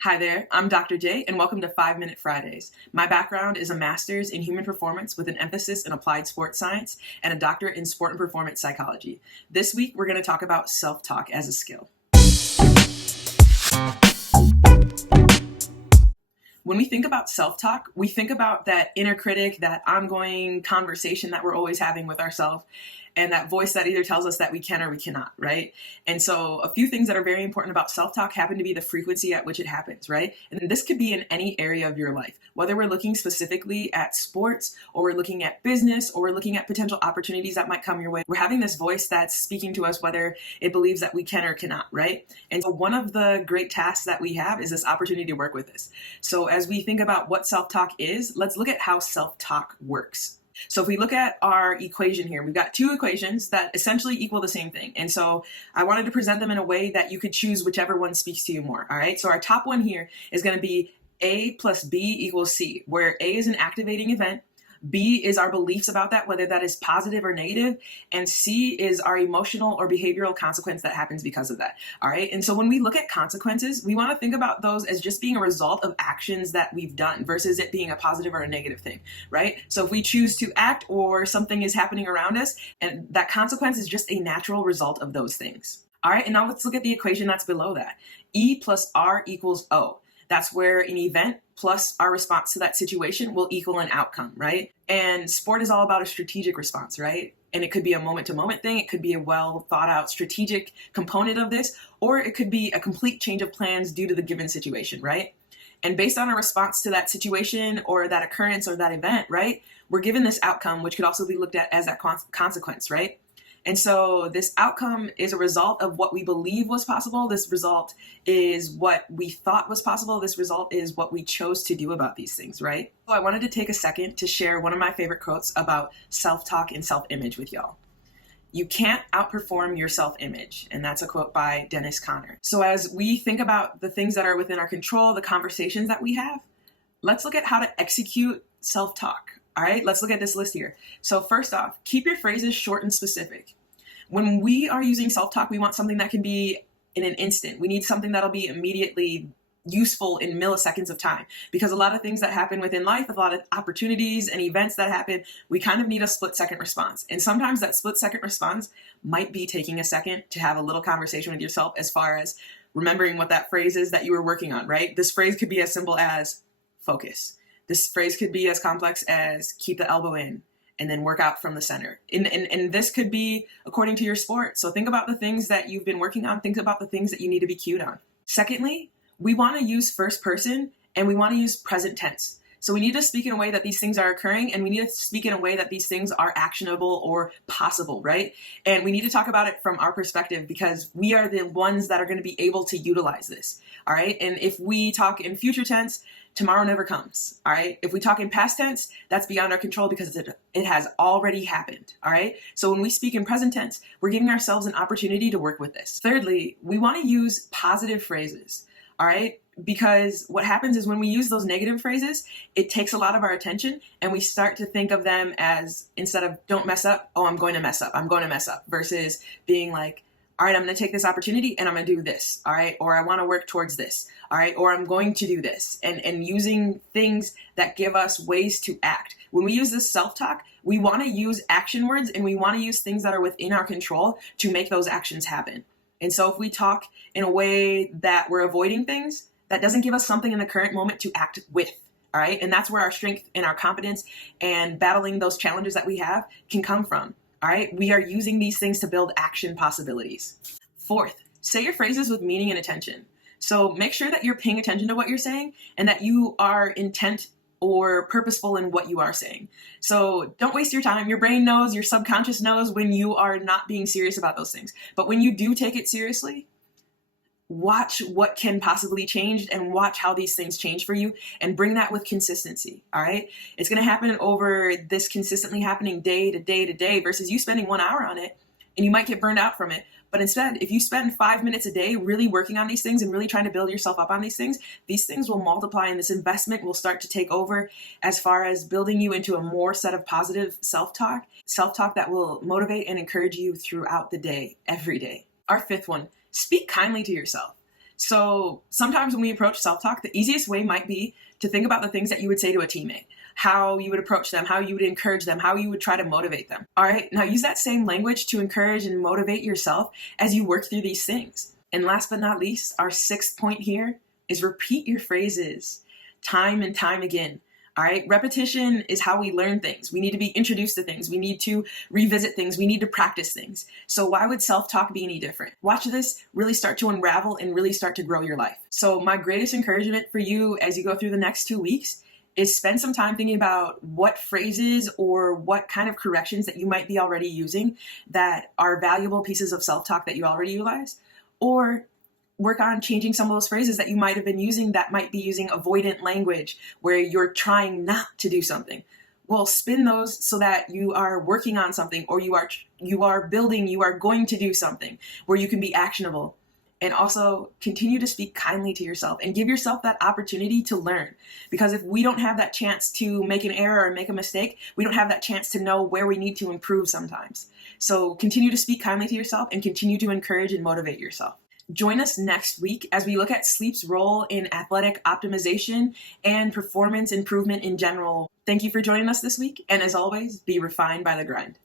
Hi there, I'm Dr. J, and welcome to 5 Minute Fridays. My background is a master's in human performance with an emphasis in applied sports science and a doctorate in sport and performance psychology. This week, we're going to talk about self-talk as a skill. When we think about self-talk, we think about that inner critic, that ongoing conversation that we're always having with ourselves, and that voice that either tells us that we can or we cannot, right? And so a few things that are very important about self-talk happen to be the frequency at which it happens, right? And this could be in any area of your life, whether we're looking specifically at sports, or we're looking at business, or we're looking at potential opportunities that might come your way. We're having this voice that's speaking to us whether it believes that we can or cannot, right? And so one of the great tasks that we have is this opportunity to work with this. So as we think about what self-talk is, let's look at how self-talk works. So if we look at our equation here, we've got two equations that essentially equal the same thing. And so I wanted to present them in a way that you could choose whichever one speaks to you more. All right. So our top one here is going to be A plus B equals C, where A is an activating event. B is our beliefs about that, whether that is positive or negative, and C is our emotional or behavioral consequence that happens because of that. All right. And so when we look at consequences, we want to think about those as just being a result of actions that we've done versus it being a positive or a negative thing, right? So if we choose to act or something is happening around us, and that consequence is just a natural result of those things. All right. And now let's look at the equation that's below that. E plus R equals O. That's where an event plus our response to that situation will equal an outcome, right? And sport is all about a strategic response, right? And it could be a moment-to-moment thing. It could be a well-thought-out strategic component of this, or it could be a complete change of plans due to the given situation, right? And based on our response to that situation or that occurrence or that event, right, we're given this outcome, which could also be looked at as that consequence, right? And so this outcome is a result of what we believe was possible. This result is what we thought was possible. This result is what we chose to do about these things, right? So I wanted to take a second to share one of my favorite quotes about self-talk and self-image with y'all. You can't outperform your self-image. And that's a quote by Dennis Conner. So as we think about the things that are within our control, the conversations that we have, let's look at how to execute self-talk. All right, let's look at this list here. So first off, keep your phrases short and specific. When we are using self-talk, we want something that can be in an instant. We need something that'll be immediately useful in milliseconds of time, because a lot of things that happen within life, a lot of opportunities and events that happen, we kind of need a split-second response. And sometimes that split-second response might be taking a second to have a little conversation with yourself as far as remembering what that phrase is that you were working on, right? This phrase could be as simple as focus. This phrase could be as complex as keep the elbow in and then work out from the center. And this could be according to your sport. So think about the things that you've been working on. Think about the things that you need to be cued on. Secondly, we want to use first person and we want to use present tense. So we need to speak in a way that these things are occurring, and we need to speak in a way that these things are actionable or possible, right? And we need to talk about it from our perspective, because we are the ones that are going to be able to utilize this, all right? And if we talk in future tense, tomorrow never comes, all right? If we talk in past tense, that's beyond our control because it has already happened, all right? So when we speak in present tense, we're giving ourselves an opportunity to work with this. Thirdly, we want to use positive phrases, all right? Because what happens is when we use those negative phrases, it takes a lot of our attention, and we start to think of them as, instead of don't mess up, oh, I'm going to mess up, I'm going to mess up, versus being like, all right, I'm going to take this opportunity and I'm going to do this, all right? Or I want to work towards this, all right? Or I'm going to do this, and using things that give us ways to act. When we use this self-talk, we want to use action words, and we want to use things that are within our control to make those actions happen. And so if we talk in a way that we're avoiding things, that doesn't give us something in the current moment to act with, all right? And that's where our strength and our competence and battling those challenges that we have can come from, all right? We are using these things to build action possibilities. Fourth, say your phrases with meaning and attention. So make sure that you're paying attention to what you're saying and that you are intent or purposeful in what you are saying. So don't waste your time. Your brain knows, your subconscious knows when you are not being serious about those things. But when you do take it seriously, watch what can possibly change and watch how these things change for you, and bring that with consistency. All right. It's going to happen over this consistently happening day to day to day versus you spending 1 hour on it, and you might get burned out from it. But instead, if you spend 5 minutes a day really working on these things and really trying to build yourself up on these things will multiply, and this investment will start to take over as far as building you into a more set of positive self-talk that will motivate and encourage you throughout the day, every day. Our fifth one, speak kindly to yourself. So sometimes when we approach self-talk, the easiest way might be to think about the things that you would say to a teammate, how you would approach them, how you would encourage them, how you would try to motivate them. All right, now use that same language to encourage and motivate yourself as you work through these things. And last but not least, our sixth point here is repeat your phrases time and time again. All right, repetition is how we learn things. We need to be introduced to things. We need to revisit things. We need to practice things. So why would self-talk be any different? Watch this really start to unravel and really start to grow your life. So my greatest encouragement for you as you go through the next 2 weeks is spend some time thinking about what phrases or what kind of corrections that you might be already using that are valuable pieces of self-talk that you already utilize, or work on changing some of those phrases that you might have been using that might be using avoidant language where you're trying not to do something. Well, spin those so that you are working on something, or you are building, you are going to do something where you can be actionable. And also continue to speak kindly to yourself and give yourself that opportunity to learn. Because if we don't have that chance to make an error or make a mistake, we don't have that chance to know where we need to improve sometimes. So continue to speak kindly to yourself and continue to encourage and motivate yourself. Join us next week as we look at sleep's role in athletic optimization and performance improvement in general. Thank you for joining us this week. And as always, be refined by the grind.